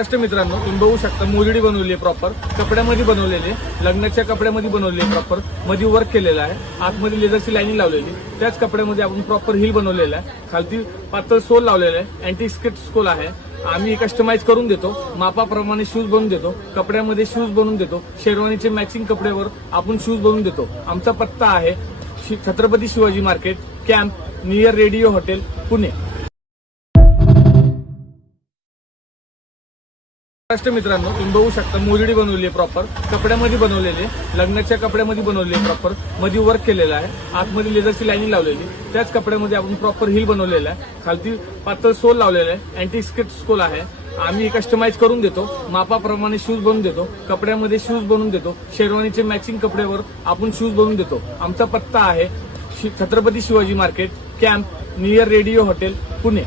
महाराष्ट्र मित्रांनो, तुम्ही बघू शकता मोजडी बनवली आहे प्रॉपर कपड्यामध्ये बनवलेली आहे, लग्नाच्या कपड्यामध्ये बनवली आहे, प्रॉपर मध्ये वर्क केलेलं आहे, आतमध्ये लेदरची लाईनिंग लावलेली, त्याच कपड्यामध्ये आपण प्रॉपर हिल बनवलेला आहे, खालती पातळ सोल लावलेला आहे, अँटी स्किट सोल आहे। आम्ही कस्टमाइज करून देतो, मापाप्रमाणे शूज बनवून देतो, कपड्यामध्ये शूज बनवून देतो, शेरवानीचे मॅचिंग कपड्यावर आपण शूज बनवून देतो। आमचा पत्ता आहे Chhatrapati Shivaji market, camp near radio hotel, Pune. Maharashtra मित्रांनो, तुम्ही बघू शकता मोजडी बनवली आहे प्रॉपर कपड्यामध्ये बनवलेली आहे, लग्नाच्या कपड्यामध्ये बनवली आहे, प्रॉपर मध्ये वर्क केलेलं आहे, आतमध्ये लेदरची लाईनिंग लावलेली, त्याच कपड्यामध्ये आपण प्रॉपर हिल बनवलेला आहे, खालती पातळ सोल लावलेला आहे, अँटी स्किट सोल आहे। आम्ही कस्टमाइज करून देतो, मापाप्रमाणे शूज बनवून देतो, कपड्यामध्ये शूज बनवून देतो, शेरवानीचे मॅचिंग कपड्यावर आपण शूज बनवून देतो। आमचा पत्ता आहे Chhatrapati Shivaji market, camp near radio hotel, Pune.